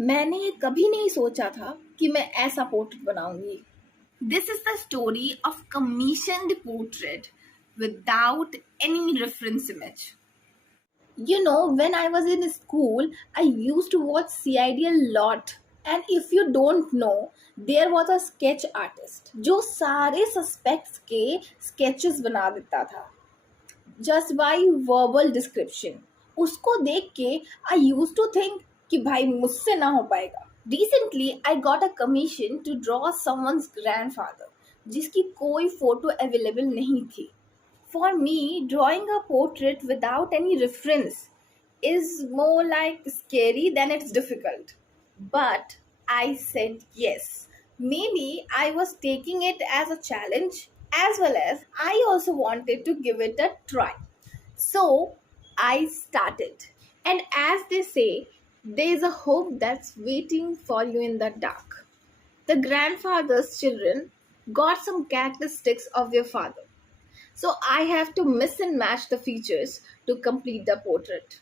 मैंने कभी नहीं सोचा था कि मैं ऐसा पोर्ट्रेट बनाऊंगी। This is the story of commissioned portrait without any reference image. When I was in school, I used to watch CID a lot. And if you don't know, there was a sketch artist जो सारे suspects के sketches बना देता था just by verbal description. उसको देख के I used to think कि भाई मुझसे ना हो पाएगा. Recently, I got a commission to draw someone's grandfather जिसकी कोई फोटो अवेलेबल नहीं थी. For me, drawing a portrait without any reference is more like scary than it's difficult. But I said yes. Maybe I was taking it as a challenge as well as I also wanted to give it a try. So I started. And as they say, there's a hope that's waiting for you in the dark. The grandfather's children got some characteristics of their father. So I have to mix and match the features to complete the portrait.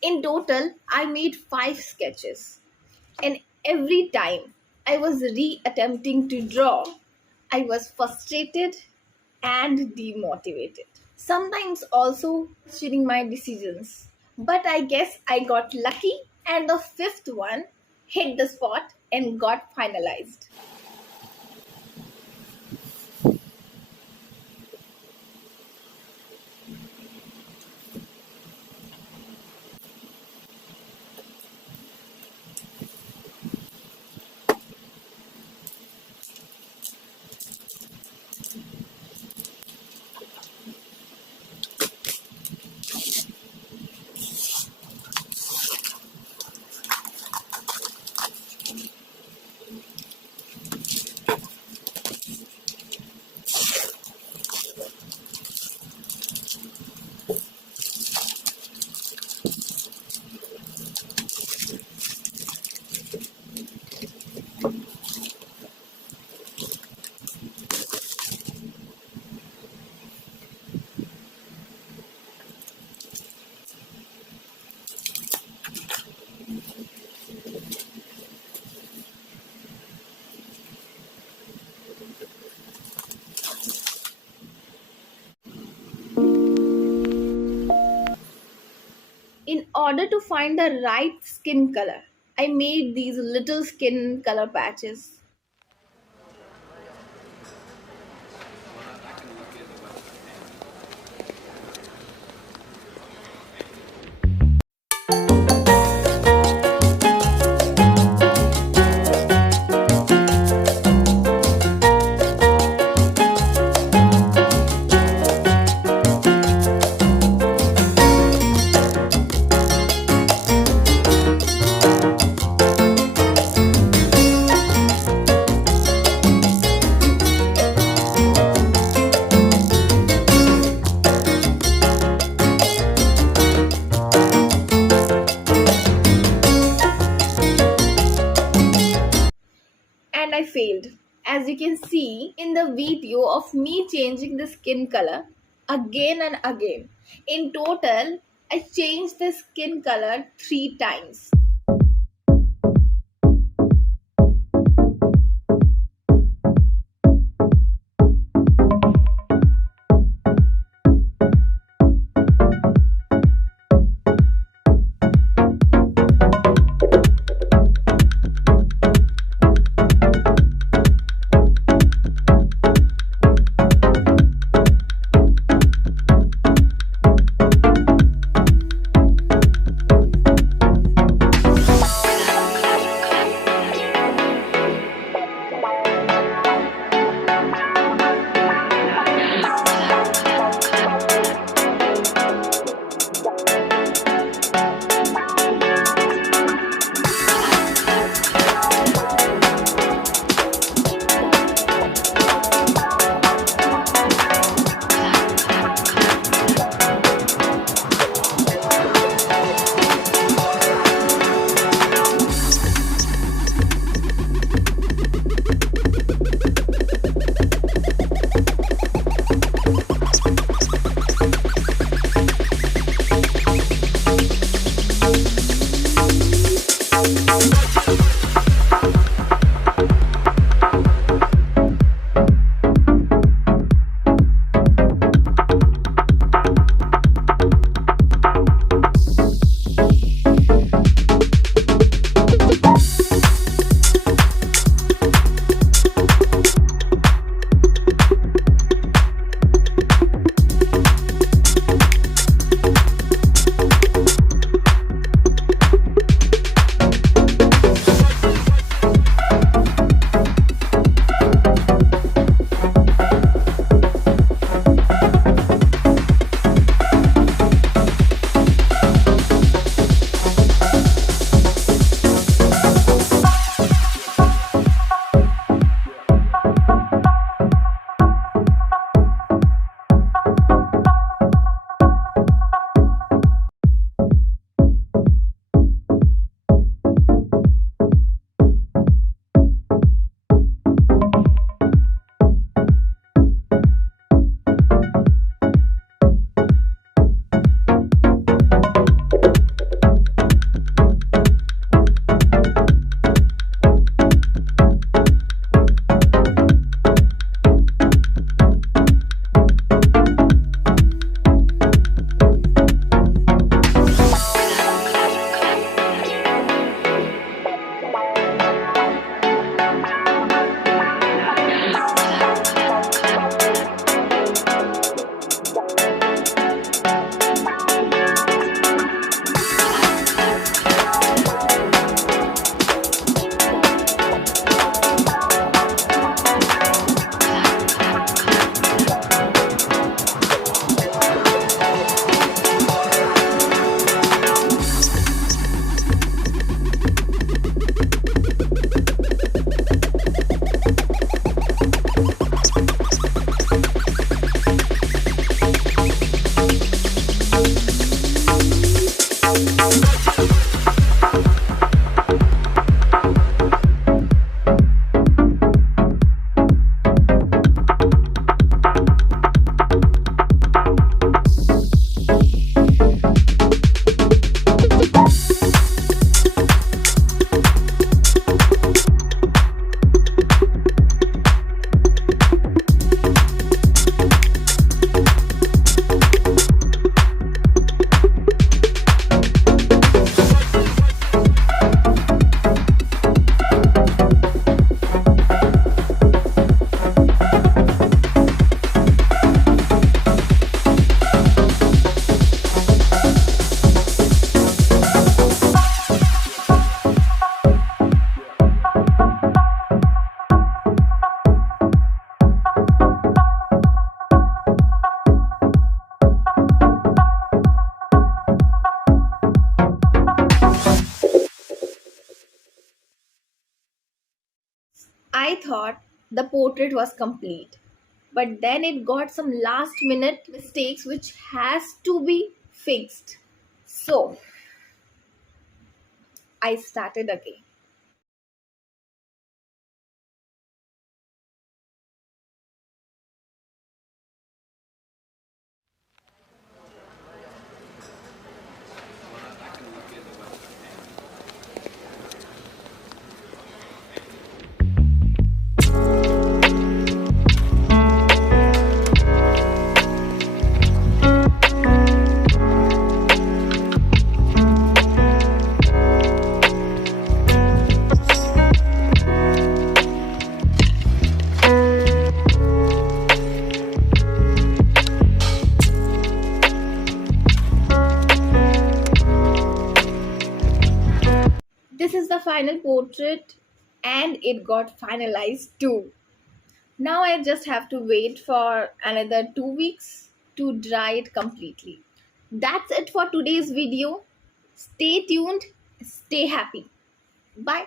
In total, I made 5 sketches, and every time I was re-attempting to draw, I was frustrated and demotivated. Sometimes also questioning my decisions. But I guess I got lucky, and the fifth one hit the spot and got finalized. In order to find the right skin color, I made these little skin color patches. And I failed. As you can see in the video of me changing the skin color again and again. In total, I changed the skin color 3 times. thought the portrait was complete. But then it got some last minute mistakes which has to be fixed. So I started again. This is the final portrait and it got finalized too. Now I just have to wait for another 2 weeks to dry it completely. That's it for today's video. Stay tuned, stay happy. Bye.